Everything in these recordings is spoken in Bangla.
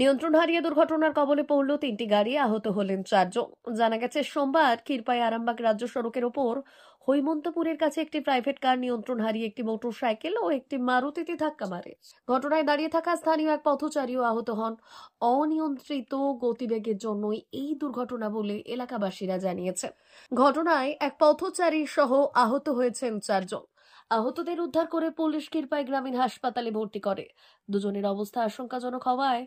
নিয়ন্ত্রণ হারিয়ে দুর্ঘটনার কবলে পড়ল তিনটি গাড়ি, আহত হলেন 4 জন। জানা গেছে সোমবার ক্ষীরপাই আরামবাগ রাজ্য সড়কের ওপর হৈমন্তপুরের কাছে একটি প্রাইভেট কার নিয়ন্ত্রণ হারিয়ে একটি মোটরসাইকেল ও একটি মারুতিতে ধাক্কা মারে। ঘটনায় দাঁড়িয়ে থাকা স্থানীয় এক পথচারীও আহত হন। অনিয়ন্ত্রিত গতিবেগের জন্যই এই দুর্ঘটনা বলে এলাকাবাসীরা জানিয়েছেন। ঘটনায় এক পথচারী সহ আহত হয়েছেন 4 জন। আহতদের উদ্ধার করে পুলিশ ক্ষীরপাই গ্রামীণ হাসপাতালে ভর্তি করে। দুজনের অবস্থা আশঙ্কাজনক হওয়ায়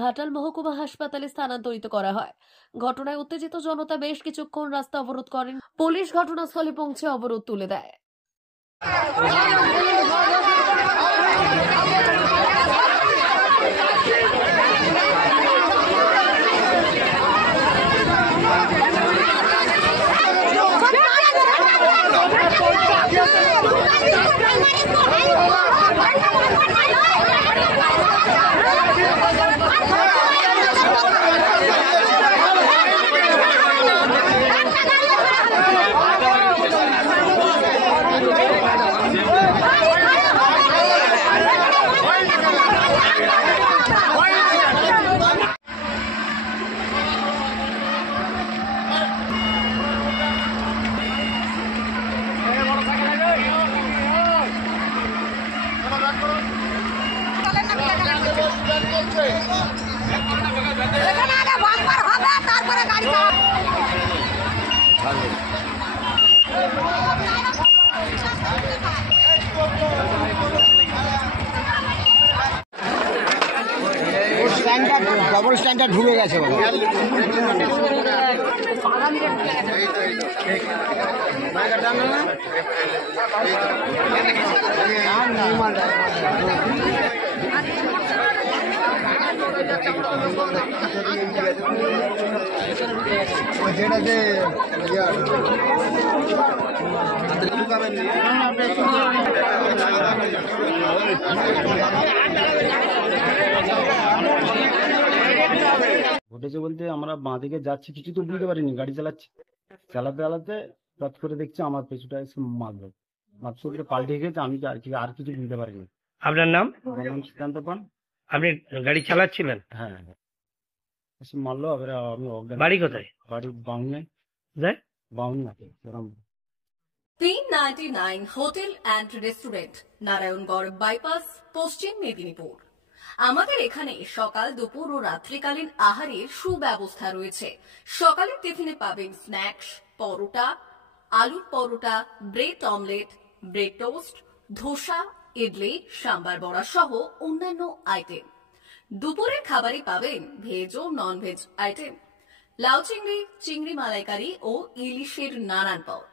ঘাটাল মহকুমা হাসপাতালে স্থানান্তরিত করা হয়। ঘটনায় উত্তেজিত জনতা বেশ কিছুক্ষণ রাস্তা অবরোধ করেন। পুলিশ ঘটনাস্থলে পৌঁছে অবরোধ তুলে দেয়। ডবল স্ট্যান্ডার্ড ঢুকে গেছে যেটা যে ঘটেছে বলতে আমরা বাঁ দিকে যাচ্ছি, কিছু তো বুঝতে পারিনি, গাড়ি চালাচ্ছি, চালাতে চালাতে হঠাৎ করে দেখছি আমার পেছুটা এসে মারলো, মাত্র পাল্টে গেছে। আমি আর কিছু বুঝতে পারিনি। আপনার নাম? আমার নাম শ্রীকান্ত পান। আপনি গাড়ি চালাচ্ছিলেন? হ্যাঁ, এসে মারলো। এবারে আমি অজ্ঞান। বাড়ি কোথায়? বাড়ি বাউনে। বাউনা 399 hotel and restaurant, Narayangarh bypass, পশ্চিম মেদিনীপুর। আমাদের এখানে সকাল, দুপুর ও রাত্রিকালীন আহারের সুব্যবস্থা রয়েছে। সকালের টিফিনে পাবেন স্ন্যাক্স, পরোটা, আলুর paratha, bread omelette, bread toast, dosa, idli, sambar vada সহ অন্যান্য আইটেম। দুপুরের খাবারে পাবেন ভেজ ও নন ভেজ আইটেম, লাউ চিংড়ি, চিংড়ি মালাইকারি ও ইলিশের নানান পদ,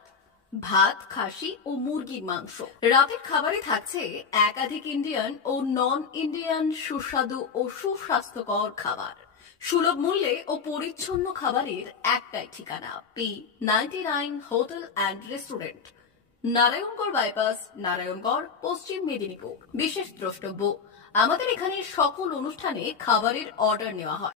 ভাত, খাসি ও মুরগির মাংস। রাতের খাবারে থাকছে একাধিক ইন্ডিয়ান ও নন ইন্ডিয়ান সুস্বাদু ও সুস্বাস্থ্যকর খাবার। সুলভ মূল্যে ও পরিচ্ছন্ন খাবারের একটাই ঠিকানা, P99 hotel and restaurant, Narayangarh bypass, Narayangarh, পশ্চিম মেদিনীপুর। বিশেষ দ্রষ্টব্য, আমাদের এখানে সকল অনুষ্ঠানে খাবারের অর্ডার নেওয়া হয়।